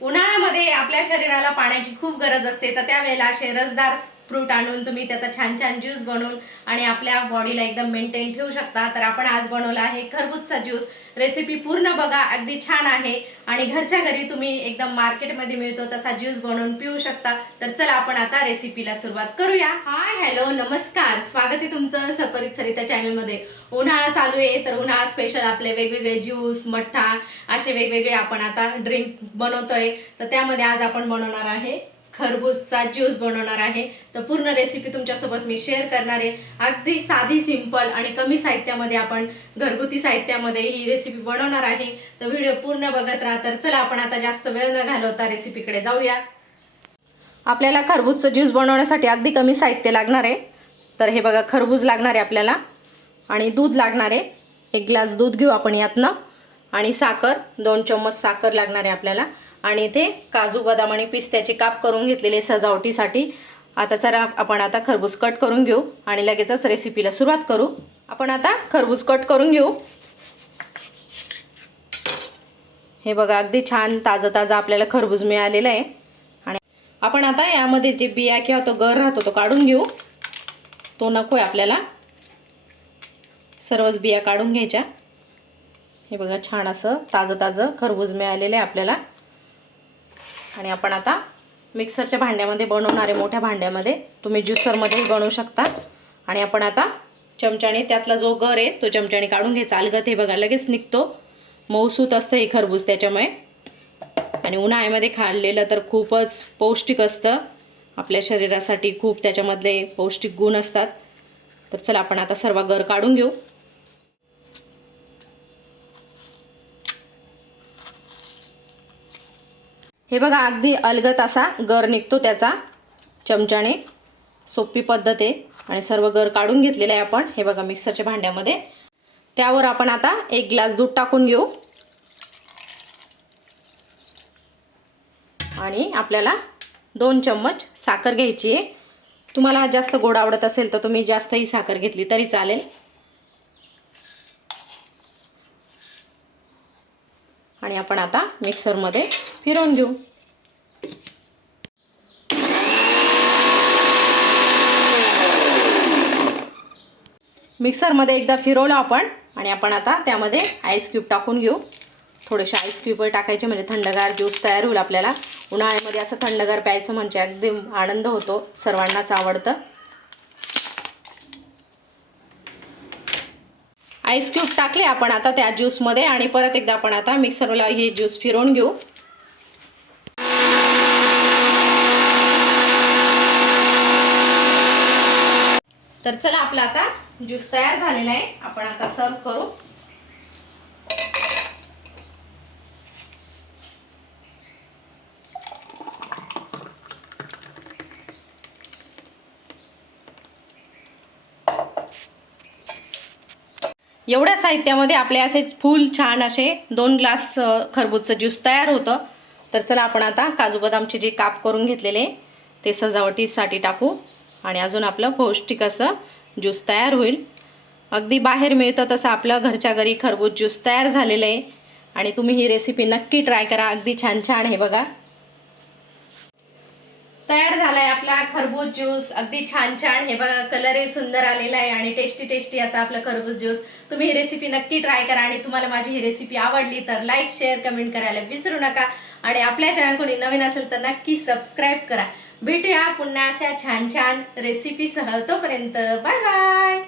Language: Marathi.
उन्हाळ्यामध्ये आपल्या शरीराला पाण्याची खूप गरज असते तर त्यावेळेला असे रसदार फ्रूट आणून तुम्ही त्याचा छान छान ज्यूस बनवून आणि आपल्या बॉडीला एकदम मेंटेन ठेवू शकता. तर आपण आज बनवला आहे खरबूजचा ज्यूस. रेसिपी पूर्ण बघा अगदी छान आहे. आणि घरच्या घरी तुम्ही एकदम मार्केटमध्ये मिळतो तसा ज्यूस बनवून पिऊ शकता. तर चला आपण आता रेसिपीला सुरुवात करूया. हाय हॅलो नमस्कार. स्वागत आहे तुमचं सपरित सरिता चॅनलमध्ये उन्हाळा चालू आहे तर उन्हाळा स्पेशल आपले वेगवेगळे ज्यूस मठ्ठा असे वेगवेगळे आपण आता ड्रिंक बनवतोय. तर त्यामध्ये आज आपण बनवणार आहे खरबूजचा ज्यूस बनवणार आहे. तर पूर्ण रेसिपी तुमच्यासोबत मी शेअर करणार आहे. अगदी साधी सिंपल आणि कमी साहित्यामध्ये आपण घरगुती साहित्यामध्ये ही रेसिपी बनवणार आहे. तर व्हिडिओ पूर्ण बघत राहा. तर चला आपण आता जास्त वेळ न घालवता रेसिपीकडे जाऊया. आपल्याला खरबूजचं ज्यूस बनवण्यासाठी अगदी कमी साहित्य लागणार आहे. तर हे बघा खरबूज लागणार आहे आपल्याला. आणि दूध लागणार आहे. एक ग्लास दूध घेऊ आपण यातनं. आणि साखर दोन चम्मच साखर लागणार आहे आपल्याला. आणि ते काजू बदाम आणि पिस्त्याचे काप करून घेतलेले सजावटीसाठी. आता जरा आपण आता खरबूज कट करून घेऊ आणि लगेचच रेसिपीला सुरुवात करू. आपण आता खरबूज कट करून घेऊ. हे बघा अगदी छान ताजं ताजं आपल्याला खरबूज मिळालेलं आहे. आणि आपण आता यामध्ये जे बिया किंवा तो गर राहतो तो काढून घेऊ. तो नको आहे आपल्याला. सर्वच बिया काढून घ्यायच्या. हे बघा छान असं ताजं ताजं खरबूज मिळालेलं आहे आपल्याला. आणि आपण आता मिक्सरच्या भांड्यामध्ये बनवणारे मोठ्या भांड्यामध्ये. तुम्ही ज्युसरमध्येही बनवू शकता. आणि आपण आता चमच्याने त्यातला जो गर आहे तो चमच्याने काढून घ्यायचा. अलगत हे बघा लगेच निघतो. मऊसूत असतं हे खरबूज त्याच्यामुळे. आणि उन्हाळ्यामध्ये खाल्लेलं तर खूपच पौष्टिक असतं. आपल्या शरीरासाठी खूप त्याच्यामधले पौष्टिक गुण असतात. तर चला आपण आता सर्व गर काढून घेऊ. हे बघा अगदी अलगत असा गर निघतो त्याचा. चमच्याने सोपी पद्धत आहे. आणि सर्व गर काढून घेतलेलं आहे आपण. हे बघा मिक्सरच्या भांड्यामध्ये. त्यावर आपण आता एक ग्लास दूध टाकून घेऊ. आणि आपल्याला दोन चम्मच साखर घ्यायची आहे. तुम्हाला जास्त गोड आवडत असेल तर तुम्ही जास्तही साखर घेतली तरी चालेल. आणि आपण आता मिक्सरमध्ये फिरवून घेऊ. मिक्सरमध्ये एकदा फिरवलं आपण आणि आपण आता त्यामध्ये आईस क्यूब टाकून घेऊ. थोडेसे आईस क्यूबवर टाकायचे म्हणजे थंडगार ज्यूस तयार होईल आपल्याला. उन्हाळ्यामध्ये असं थंडगार प्यायचं म्हणजे अगदी आनंद होतो सर्वांनाच आवडतं. आईस क्यूब टाकले आपण आता त्या ज्यूसमध्ये आणि परत एकदा आपण आता मिक्सरला हे ज्यूस फिरवून घेऊ. तर चला आपला आता ज्यूस तयार झालेला आहे. आपण आता सर्व करू. एवढ्या साहित्यामध्ये आपले असे फुल छान असे दोन ग्लास खरबूजचं ज्यूस तयार होतं. तर चला आपण आता काजू बदामचे जे काप करून घेतलेले ते सजावटीसाठी टाकू आणि अजून आपलं पौष्टिक असं ज्यूस तयार होईल. अगदी बाहेर मिळतं तसं आपलं घरच्या घरी खरबूज ज्यूस तयार झालेलं आहे. आणि तुम्ही ही रेसिपी नक्की ट्राय करा. अगदी छान छान आहे बघा. तयार झालाय आपला खरबूज ज्यूस. अगदी छान छान. हे बघा कलरही सुंदर आलेला आहे आणि टेस्टी टेस्टी असा आपला खरबूज ज्यूस. तुम्ही ही रेसिपी नक्की ट्राय करा आणि तुम्हाला माझी ही रेसिपी आवडली तर लाईक शेअर कमेंट करायला विसरू नका. आणि आपल्या चॅनल कोणी नवीन असेल तर नक्की सबस्क्राईब करा. भेटूया पुन्हा अशा छान छान रेसिपीसह तोपर्यंत बाय बाय